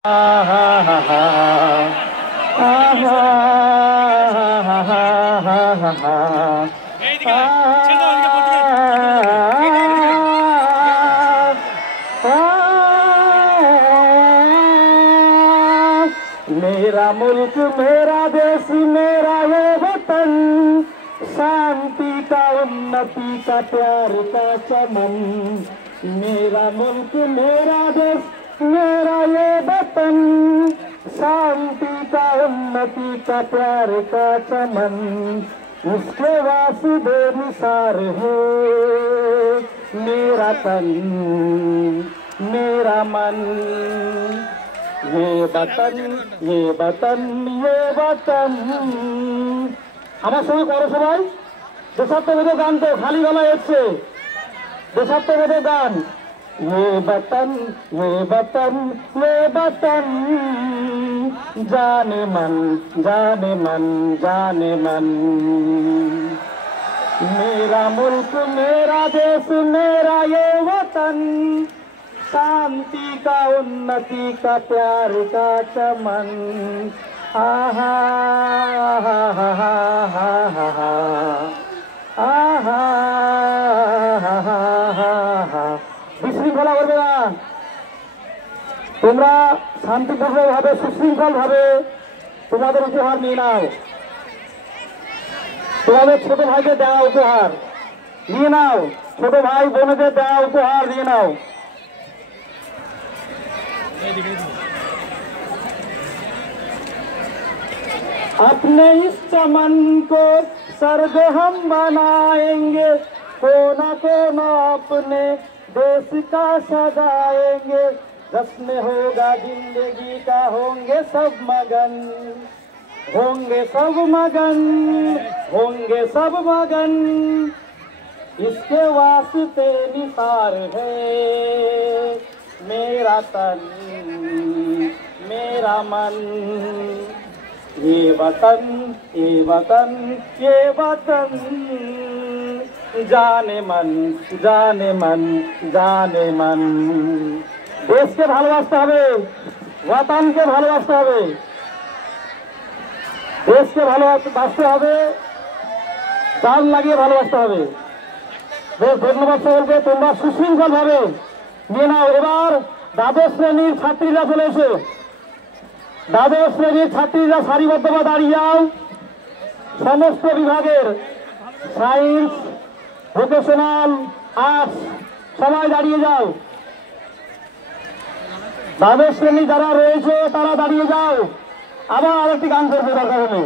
मेरा मुल्क मेरा देश मेरा ये वतन, शांति का उन्नति का प्यार का चमन। मेरा मुल्क मेरा देश मेरा ये वतन, शांति का उन्नति का प्यार का चमन। उसके वास्ते निसार है मेरा तन मेरा मन। ये वतन ये वतन ये वतन। আমার সঙ্গে করো সবাই দেশাত্মবোধক গান, তো খালি গলা এসছে দেশাত্মবোধক গান। ये वतन ये वतन ये वतन, जाने मन जाने मन जाने मन। मेरा मुल्क मेरा देश मेरा ये वतन, शांति का उन्नति का प्यार का चमन। आहा आहा आहा आहा। বিশৃঙ্খলা করবে না, তোমরা শান্তিপূর্ণভাবে সুশৃঙ্খলভাবে তোমাদের উপহার নিয়ে নাও। তোমাদের ছোট ভাইদের দেওয়া উপহার নিয়ে নাও, ছোট ভাই বোনদের দেওয়া উপহার নিয়ে নাও। अपने इस चमन को सर्ग हम बनाएंगे, कोना कोना अपने देश का सजाएंगे। जश्न होगा जिंदगी का, होंगे सब मगन होंगे सब मगन होंगे सब मगन। इसके वास्ते निसार है मेरा तन मेरा मन। ये वतन ये वतन ये वतन, जाने मन जाने मन जाने मन। দেশকে ভালোবাসতে হবে, ওয়াতানকে ভালোবাসতে হবে, দেশকে ভালোবাসতে হবে, প্রাণ লাগিয়ে ভালোবাসতে হবে। বেশ ধন্যবাদ সকলকে, তোমরা সুশৃঙ্খল ভাবে নিয়ে নাও। এবার দ্বাদশ শ্রেণীর ছাত্রীরা চলে এসে, দ্বাদশ শ্রেণীর ছাত্রীরা সারিবদ্ধভাবে দাঁড়িয়ে যাও। সমস্ত বিভাগের সায়েন্স ভোকেশনাল আর্টস সবাই দাঁড়িয়ে যাও। দ্বাদশ শ্রেণী যারা রয়েছে তারা দাঁড়িয়ে যাও। আবার আরেকটি গান করবে দরকার হলে।